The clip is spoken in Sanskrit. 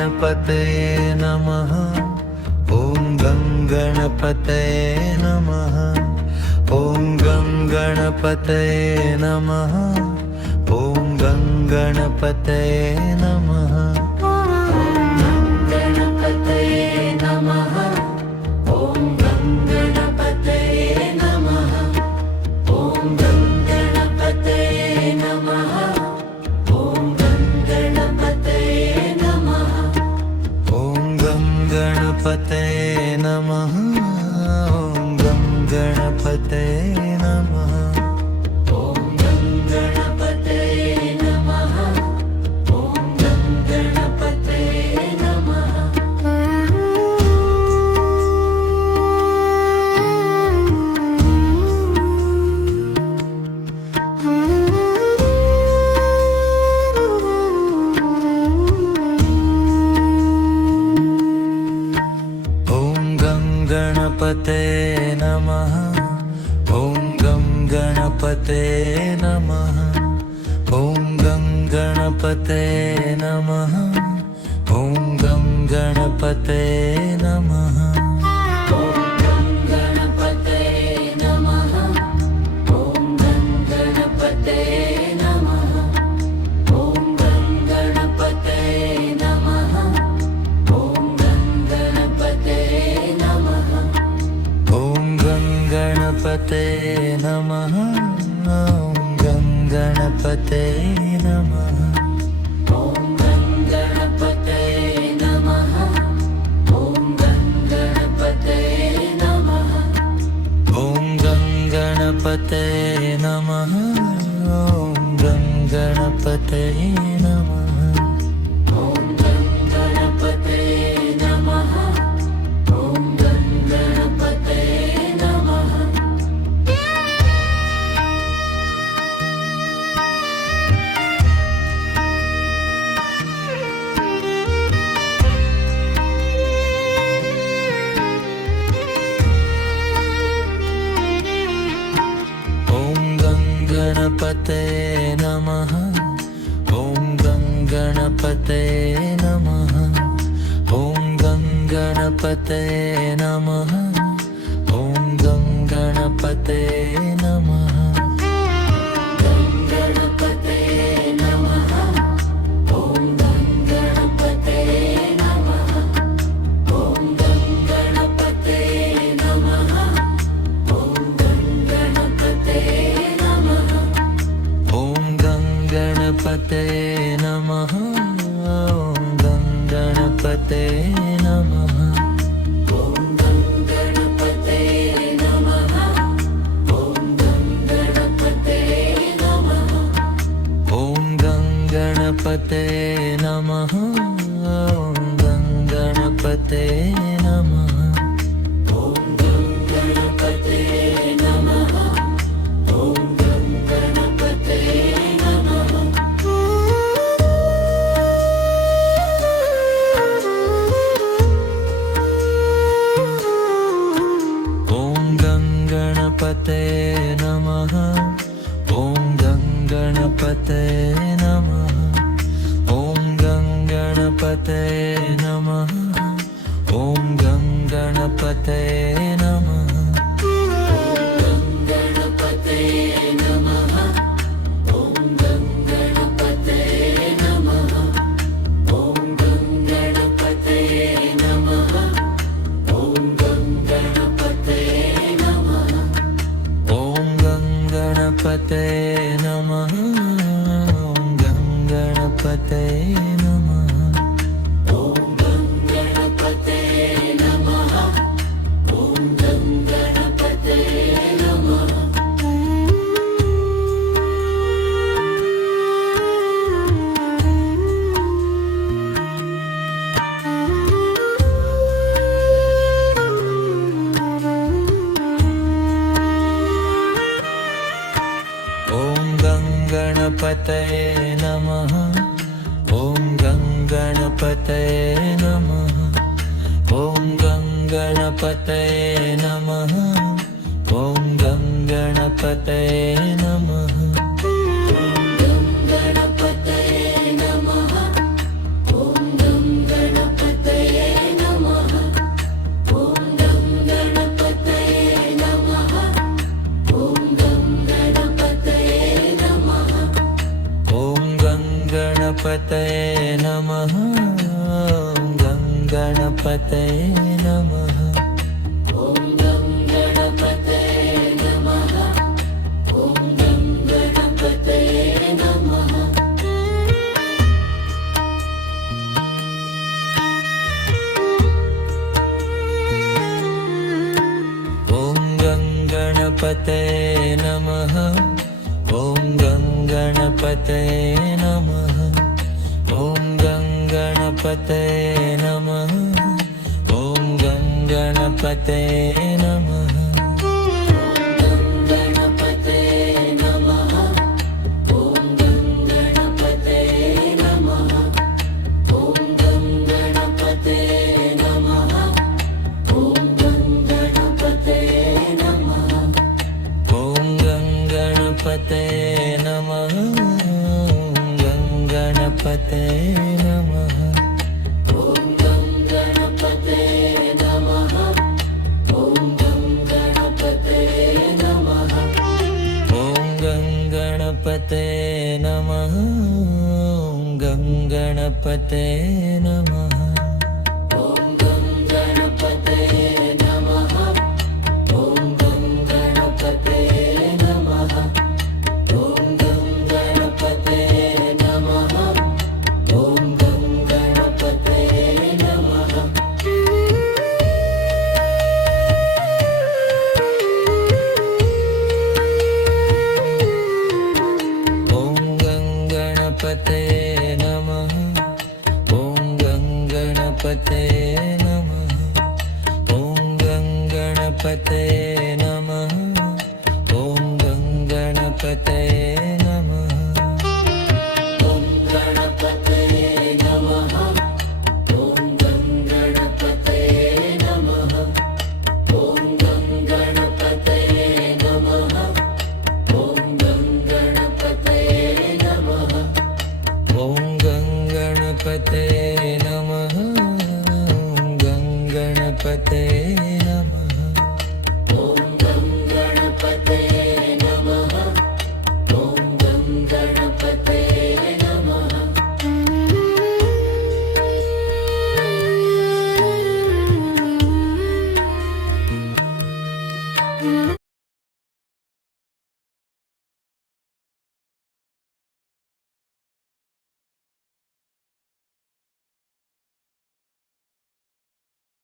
गणपतये नमः। ॐ गं गणपतये नमः। ॐ गं गणपतये नमः। ॐ गं गणपतये नमः। गणपतये नमः। ॐ गं गणपतये नमः। ॐ गं गणपतये नमः। ॐ गं गणपतये नमः। गणपतये नमः। ॐ गं गणपतये नमः। ॐ गं गणपतये नमः। ॐ गं गणपतये नमः। गणपतये नमः। ॐ गं गणपतये नमः। ॐ गं गणपतये नमः। ॐ गं गणपतये नमः। ॐ गं गणपतये नमः। ॐ गं गणपतये नमः। गणपतये नमः। ॐ गं गणपतये नमः। ॐ गं गणपतये नमः। ॐ गं गणपतये नमः। गणपतये नमः। ॐ गं गणपतये नमः। ॐ गं गणपतये नमः। ॐ गं गणपतये नमः। ॐ गं गणपतये नमः। ॐ गं गणपतये नमः। गणपतये नमः। ॐ गं गणपतये नमः। ॐ गं गणपतये नमः। ॐ गं गणपतये नमः। गणपतये नमः। ॐ गं गणपतये नमः। ॐ गं गणपतये नमः। ॐ गं गणपतये नमः। गणपतये नमः। ॐ गं गणपतये नमः। ॐ गं गणपतये नमः। ॐ गं गणपतये नमः। ॐ गं गणपतये नमः। ॐ गं गणपतये गणपतये नमः ॐ गणपतये नमः ॐ गणपतये नमः ॐ गणपतये नमः ॐ गणपतये नमः ॐ गणपतये नमः ॐ गणपतये नमः ॐ गणपतये नमः गणपतये नमः गणपतये नमः ॐ गणपतये नमः ॐ गणपतये नमः ॐ गणपतये नमः ॐ गणपतये नमः गणपतये नमः ॐ गणपतये नमः ॐ गणपतये नमः ॐ गणपतये